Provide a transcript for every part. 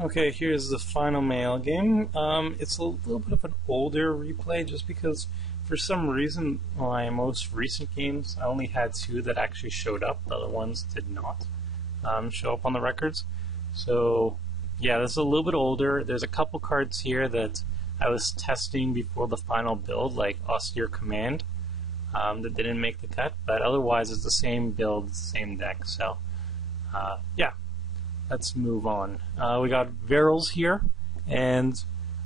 Okay, here's the final Mayael game. It's a little bit of an older replay just because for some reason my most recent games I only had two that actually showed up. The other ones did not show up on the records. So yeah, this is a little bit older. There's a couple cards here that I was testing before the final build, like Austere Command, that didn't make the cut, but otherwise it's the same build, same deck. So yeah. Let's move on. We got Verils here, and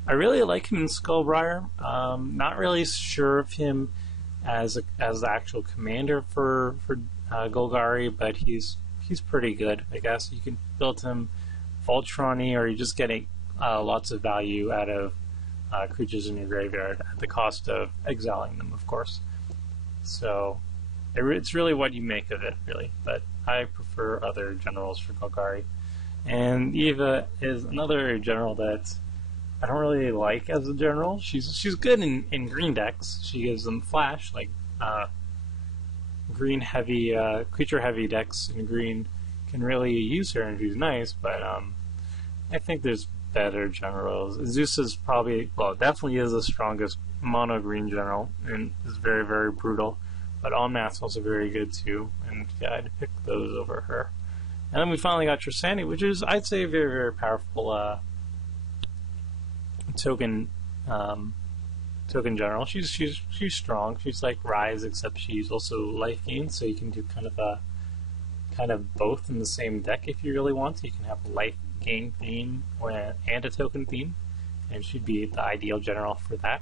I really like him in Skullbriar. Not really sure of him as the actual commander for Golgari, but he's pretty good. I guess you can build him Voltron-y, or you're just getting lots of value out of creatures in your graveyard at the cost of exiling them, of course. So it's really what you make of it, really. But I prefer other generals for Golgari. And Eva is another general that I don't really like as a general. She's good in green decks. She gives them flash, like green heavy, creature heavy decks in green can really use her and she's nice, but I think there's better generals. Zeus is probably, well, definitely is the strongest mono green general and is very, very brutal, but Omnath's also very good too, and yeah, I'd pick those over her. And then we finally got Tristani, which is, I'd say, a very, very powerful token general. She's strong. She's like Rise, except she's also life gain, so you can do kind of both in the same deck if you really want. You can have a life gain theme and a token theme, and she'd be the ideal general for that.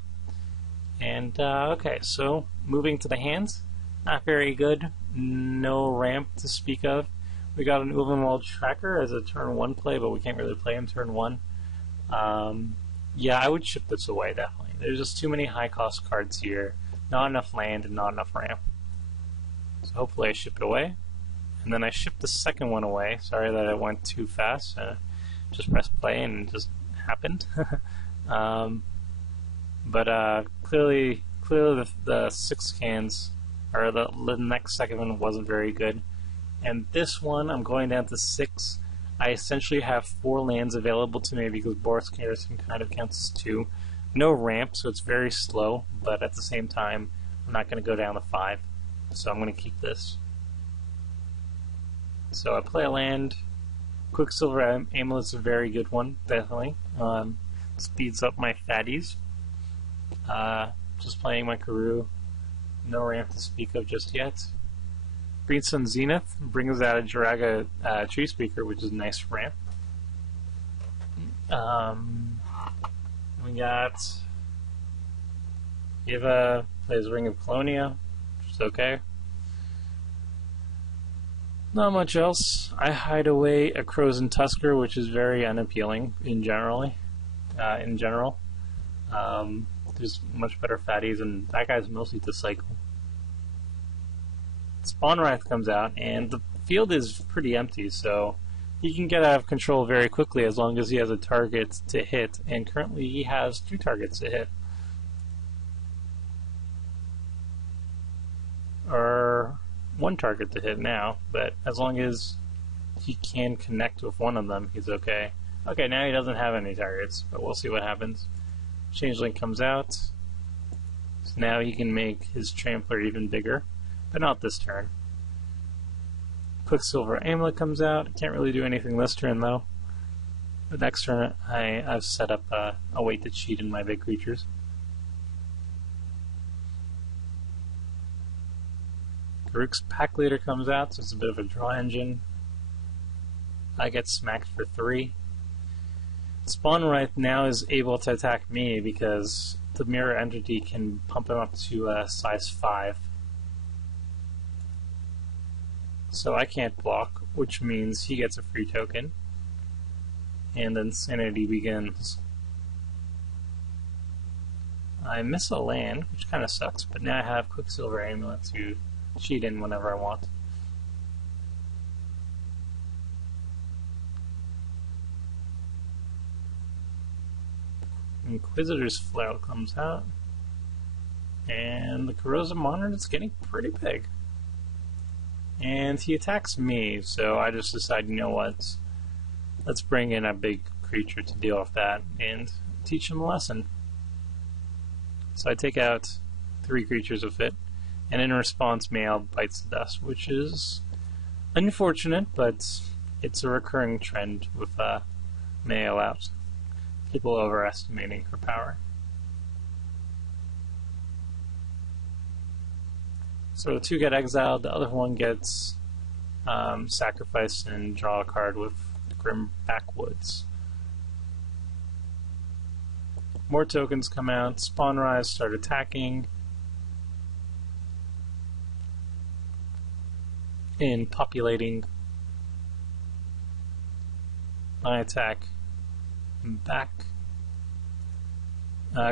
And okay, so moving to the hands, not very good. No ramp to speak of. We got an Ulvenwald Tracker as a turn 1 play, but we can't really play him turn 1. Yeah, I would ship this away, definitely. There's just too many high-cost cards here. Not enough land and not enough ramp. So hopefully I ship it away. And then I shipped the second one away. Sorry that it went too fast. Just pressed play and it just happened. But clearly the 6 cans, or the next second one wasn't very good. And this one, I'm going down to 6. I essentially have 4 lands available to me because Boros Garrison kind of counts as 2. No ramp, so it's very slow, but at the same time, I'm not going to go down to 5. So I'm going to keep this. So I play a land. Quicksilver Amulet's a very good one, definitely. Speeds up my fatties. Just playing my Karoo. No ramp to speak of just yet. Green Sun Zenith brings out a Jiraga Tree Speaker, which is a nice ramp. We got Eva plays Ring of Colonia, which is okay. Not much else. I hide away a Crozen Tusker, which is very unappealing in general. There's much better fatties, and that guy's mostly to cycle. Spawn Wrath comes out, and the field is pretty empty, so he can get out of control very quickly as long as he has a target to hit, and currently he has 2 targets to hit. Or 1 target to hit now, but as long as he can connect with one of them, he's okay. Okay, now he doesn't have any targets, but we'll see what happens. Changeling comes out, so now he can make his Trampler even bigger. But not this turn. Quicksilver Amulet comes out. Can't really do anything this turn, though. The next turn, I've set up a way to cheat in my big creatures. Garruk's Pack Leader comes out, so it's a bit of a draw engine. I get smacked for 3. Spawn Wraith now is able to attack me because the Mirror Entity can pump him up to size 5. So I can't block, which means he gets a free token. And then Sanity begins. I miss a land, which kind of sucks, but now I have Quicksilver Amulet to cheat in whenever I want. Inquisitor's Flail comes out. And the Corrosive Monarch is getting pretty big. And he attacks me, so I just decide, you know what, let's bring in a big creature to deal with that and teach him a lesson. So I take out 3 creatures with it, and in response, Mayael bites the dust, which is unfortunate, but it's a recurring trend with Mayael out. People overestimating her power. So 2 get exiled, the other one gets sacrificed and draw a card with Grim Backwoods. More tokens come out, Spawn Rise, start attacking, and populating. I attack back.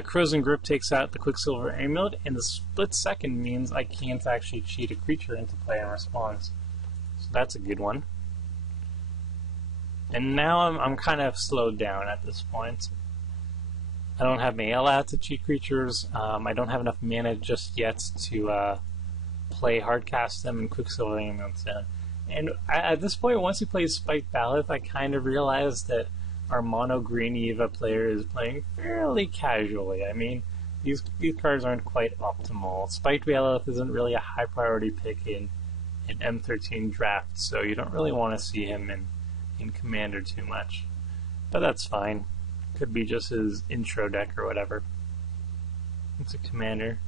Crows and Grip takes out the Quicksilver Amulet, and the split second means I can't actually cheat a creature into play in response. So that's a good one. And now I'm kind of slowed down at this point. I don't have Mayael out to cheat creatures. I don't have enough mana just yet to play Hardcast them and Quicksilver Amulets in. And at this point, once he plays Spike Ballast, I kind of realized that our mono green Eva player is playing fairly casually. I mean, these cards aren't quite optimal. Spike Ballast isn't really a high priority pick in M13 draft, so you don't really want to see him in Commander too much. But that's fine. Could be just his intro deck or whatever. It's a Commander.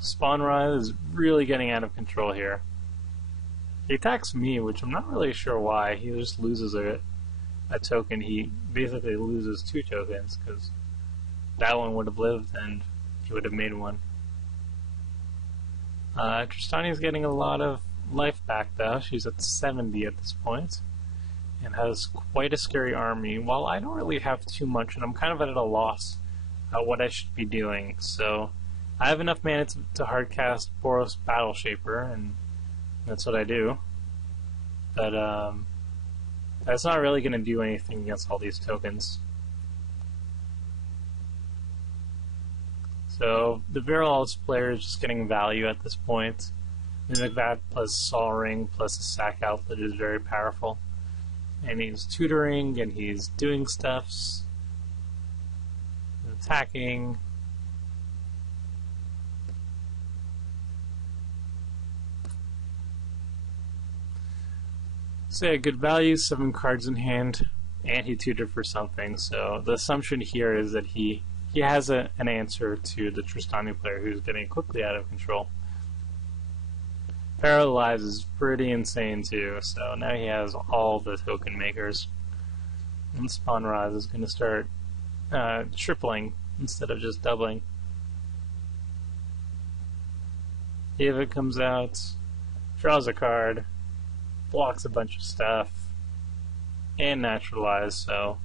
Spawn Rise is really getting out of control here. He attacks me, which I'm not really sure why. He just loses a token. He basically loses 2 tokens, because that one would have lived and he would have made one. Tristani's getting a lot of life back though. She's at 70 at this point, and has quite a scary army. While I don't really have too much, and I'm kind of at a loss at what I should be doing, so I have enough mana to hardcast Boros Battle Shaper, and that's what I do. But that's not really going to do anything against all these tokens. So the Virul's player is just getting value at this point. Mimic that plus Sol Ring plus a sack outlet is very powerful. And he's tutoring and he's doing stuffs. Attacking. So yeah, good value, 7 cards in hand, and he tutored for something. So the assumption here is that he has an answer to the Tristani player who's getting quickly out of control. Paralyze is pretty insane too, so now he has all the token makers. And Spawn Rise is going to start tripling instead of just doubling. Eva comes out, draws a card, blocks a bunch of stuff, and naturalize, so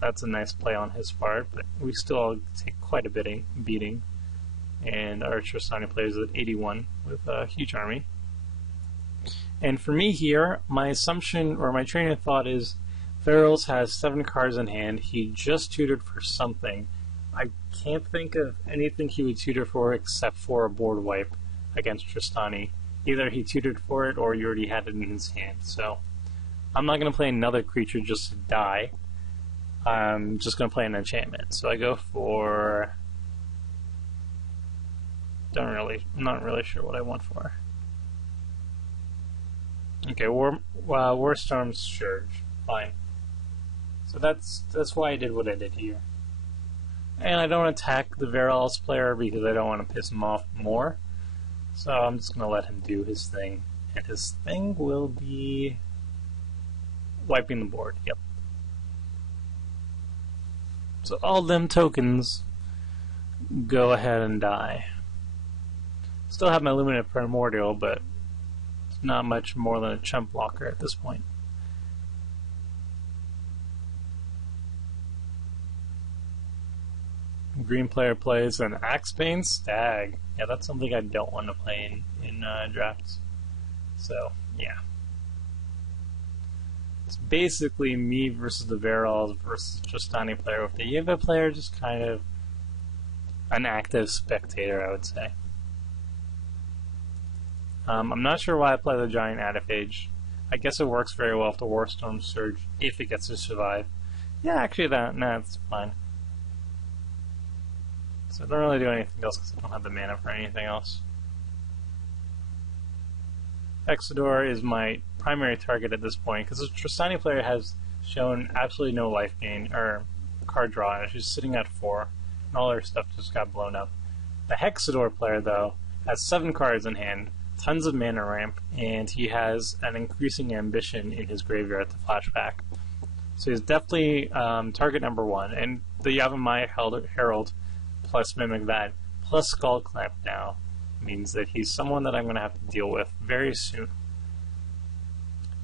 that's a nice play on his part, but we still take quite a beating. And our Tristani player is at 81 with a huge army. And for me here, my assumption, or my train of thought is, Ferals has 7 cards in hand. He just tutored for something. I can't think of anything he would tutor for except for a board wipe against Tristani. Either he tutored for it, or he already had it in his hand. So I'm not going to play another creature just to die. I'm just going to play an enchantment. So I go for... not really sure what I want for. Okay, War Storm's Surge. Fine. So that's why I did what I did here. And I don't attack the Virul's player because I don't want to piss him off more. So I'm just going to let him do his thing. And his thing will be wiping the board. Yep. So all them tokens go ahead and die. Still have my Luminate Primordial, but it's not much more than a chump blocker at this point. Green player plays an Axebane Stag. Yeah, that's something I don't want to play in drafts. So, yeah. It's basically me versus the Virul versus Tristani player, with the Eva player just kind of an active spectator, I would say. I'm not sure why I play the Giant Adifage. I guess it works very well with the Warstorm Surge if it gets to survive. Yeah, actually that's fine. So I don't really do anything else because I don't have the mana for anything else. Exodore is my primary target at this point because the Tristani player has shown absolutely no life gain or card draw. She's sitting at 4, and all her stuff just got blown up. The Hexador player, though, has 7 cards in hand, tons of mana ramp, and he has an increasing ambition in his graveyard to flashback. So he's definitely target number 1, and the Yavimaya Herald plus Mimic Vat plus Skull Clamp now means that he's someone that I'm going to have to deal with very soon.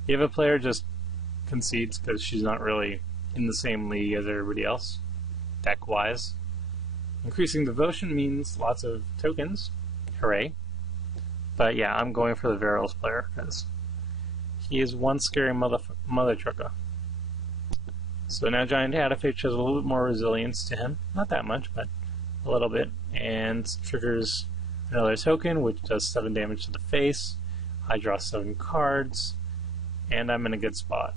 If a player just concedes because she's not really in the same league as everybody else, deck-wise. Increasing Devotion means lots of tokens. Hooray. But yeah, I'm going for the Varels player because he is one scary mother trucker. So now Giant Adifage has a little bit more resilience to him. Not that much, but a little bit. And triggers another token, which does 7 damage to the face. I draw 7 cards, and I'm in a good spot.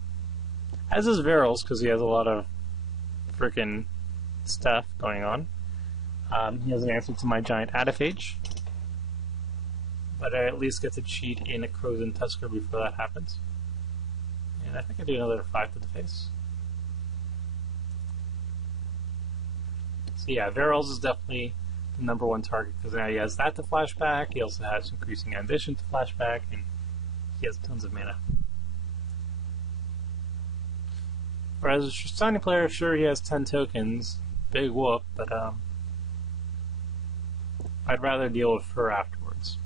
As is Varels, because he has a lot of freaking stuff going on. He has an answer to my Giant Adifage. But I at least get to cheat in a Crozen Tusker before that happens. And I think I do another 5 to the face. So yeah, Varels is definitely the number 1 target because now he has that to flashback. He also has increasing ambition to flashback, and he has tons of mana. Whereas a Tristani player, sure, he has 10 tokens, big whoop, but I'd rather deal with her afterwards.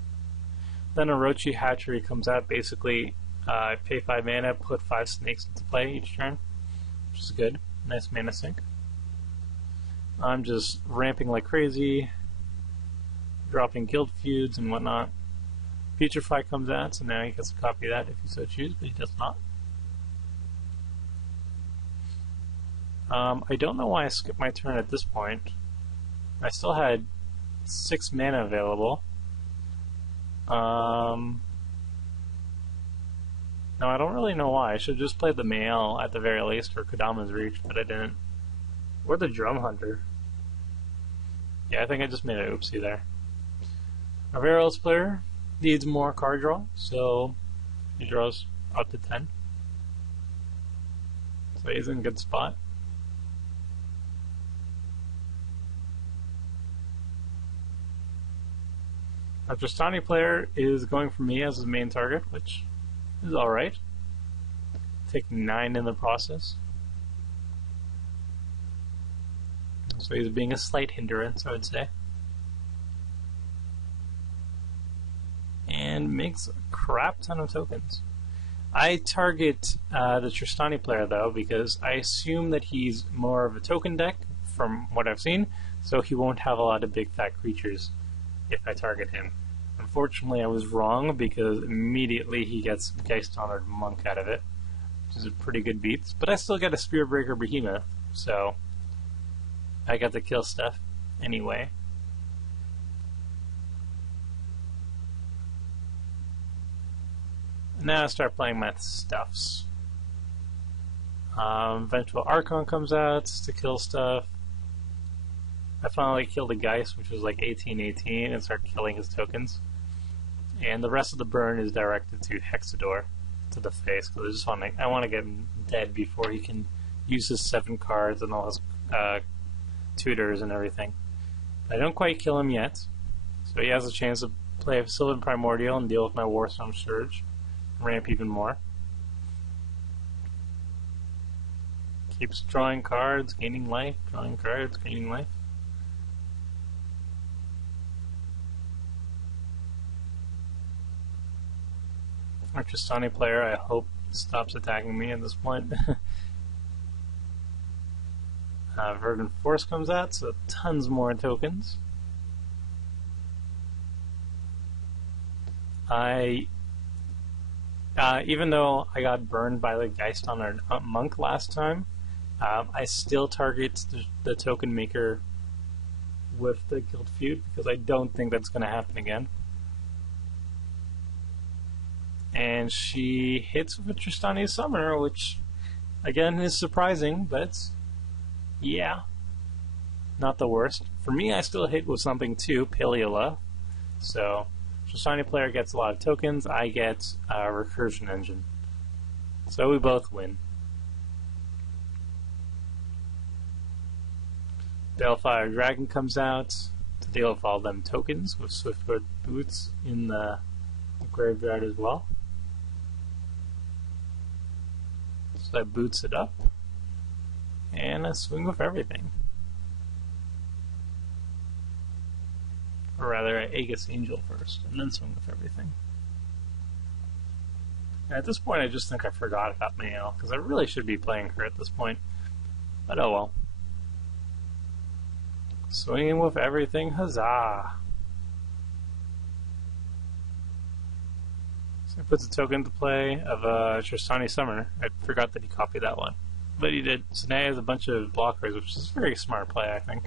Then Orochi Hatchery comes out. Basically, pay 5 mana, put 5 snakes into play each turn, which is good. Nice mana sink. I'm just ramping like crazy, dropping guild feuds and whatnot. Putrefy comes out, so now he gets to copy that if he so chooses, but he does not. I don't know why I skipped my turn at this point. I still had 6 mana available. No, I don't really know why. I should have just played the Mayael at the very least, or Kodama's Reach, but I didn't. Or the Drum Hunter. Yeah, I think I just made an oopsie there. Our Varels player needs more card draw, so he draws up to 10. So he's in a good spot. Our Tristani player is going for me as his main target, which is alright. Taking 9 in the process. So he's being a slight hindrance, I would say. And makes a crap ton of tokens. I target the Tristani player, though, because I assume that he's more of a token deck, from what I've seen, so he won't have a lot of big fat creatures if I target him. Unfortunately, I was wrong, because immediately he gets Geist Honored Monk out of it, which is a pretty good beat. But I still get a Spearbreaker Behemoth, so I got to kill stuff anyway. Now I start playing my stuffs. Vengeful Archon comes out to kill stuff. I finally killed a Geist, which was like 18/18, and start killing his tokens. And the rest of the burn is directed to Hexador, to the face, because I want to get him dead before he can use his 7 cards and all his tutors and everything. I don't quite kill him yet, so he has a chance to play a Sylvan Primordial and deal with my Warstorm Surge, ramp even more. Keeps drawing cards, gaining life, drawing cards, gaining life. Our Tristani player, I hope, stops attacking me at this point. Verdant Force comes out, so tons more tokens. Even though I got burned by the Geist Honored Monk last time, I still target the token maker with the Guild Feud, because I don't think that's going to happen again. And she hits with a Tristani Summoner, which, again, is surprising, but yeah, not the worst. For me, I still hit with something too, Paleola. So, Tristani player gets a lot of tokens, I get a Recursion Engine. So we both win. Balefire Dragon comes out to deal with all them tokens with Swiftfoot Boots in the graveyard as well. So that boots it up. And I swing with everything. Or rather, I Aegis Angel first, and then swing with everything. And at this point, I just think I forgot about Mayael, because I really should be playing her at this point. But oh well. Swinging with everything, huzzah! So he puts a token to play of a Tristani Summoner. I forgot that he copied that one. But he did. So now he has a bunch of blockers, which is a very smart play, I think.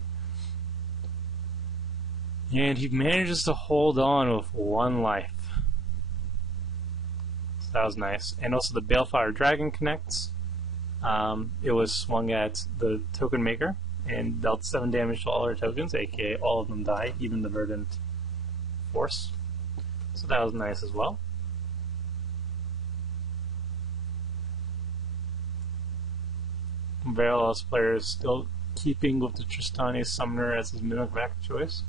And he manages to hold on with one life. So that was nice. And also the Balefire Dragon connects. It was swung at the token maker and dealt 7 damage to all our tokens, aka all of them die, even the Verdant Force. So that was nice as well. Varel's player is still keeping with the Tristani Summoner as his Mimic Vac choice.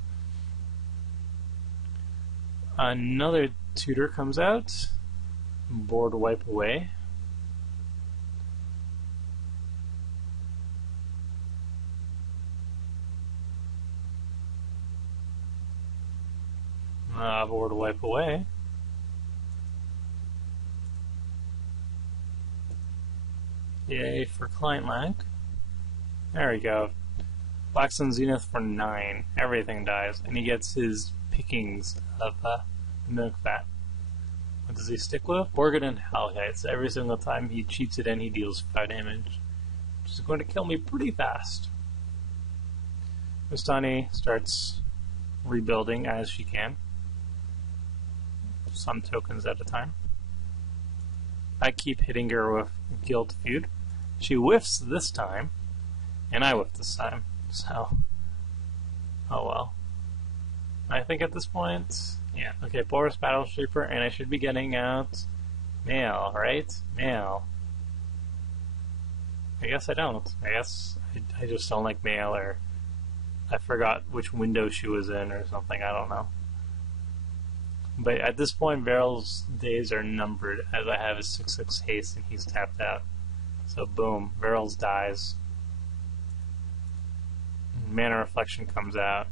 Another tutor comes out. Board wipe away. Board wipe away. Yay for client lag. There we go. Black Sun Zenith for 9. Everything dies. And he gets his pickings of the Mimic Vat. What does he stick with? Borgid and Halkites. Every single time he cheats it in, he deals 5 damage. Which is going to kill me pretty fast. Tristani starts rebuilding as she can. Some tokens at a time. I keep hitting her with Guild Feud. She whiffs this time, and I whiff this time. So, oh well. I think at this point, yeah. Okay, Boris Battle Shaper, and I should be getting out Mayael, right? Mayael. I guess I don't. I guess I just don't like Mayael, or I forgot which window she was in or something. I don't know. But at this point, Varel's days are numbered, as I have his 6/6 haste and he's tapped out. So boom, Varel's dies. Mana Reflection comes out.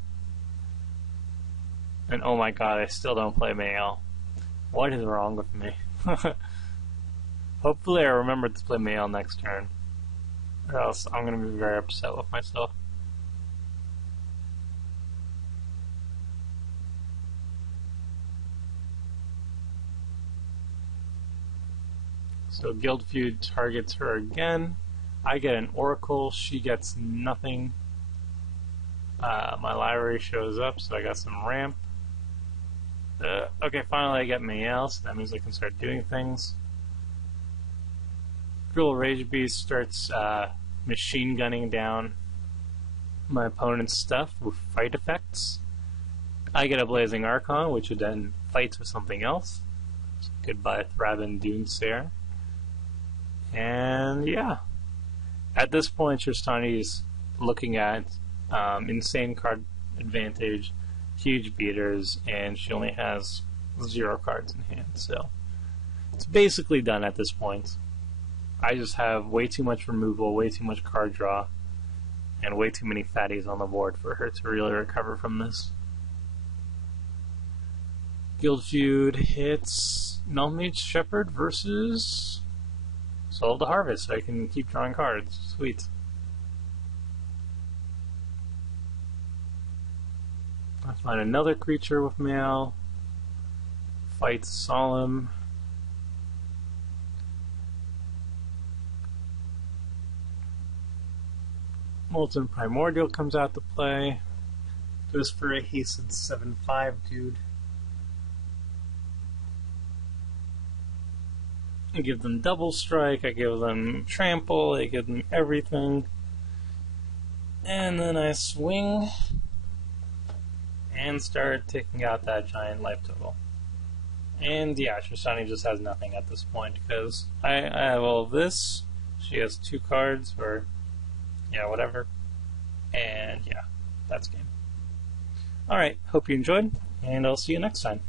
And oh my god, I still don't play Mayael. What is wrong with me? Hopefully I remember to play Mayael next turn. Or else I'm going to be very upset with myself. So Guild Feud targets her again. I get an Oracle, she gets nothing. My library shows up, so I got some ramp. Okay, finally I get Mayael, so that means I can start doing things. Cruel Rage Beast starts machine gunning down my opponent's stuff with fight effects. I get a Blazing Archon, which then fights with something else. Goodbye, Thraben Doomsayer. And yeah, at this point, Tristani's looking at insane card advantage, huge beaters, and she only has 0 cards in hand, so it's basically done at this point. I just have way too much removal, way too much card draw, and way too many fatties on the board for her to really recover from this. Guild Feud hits Nullmage Shepherd versus Soul of the Harvest, so I can keep drawing cards. Sweet. I find another creature with Mayael. Fight Solemn. Molten Primordial comes out to play. Goes for a hasted 7/5, dude. I give them double strike, I give them trample, I give them everything. And then I swing and start taking out that giant life total. And yeah, Shoshani just has nothing at this point because I have all of this. She has 2 cards, or yeah, whatever. And yeah, that's game. Alright, hope you enjoyed, and I'll see you next time.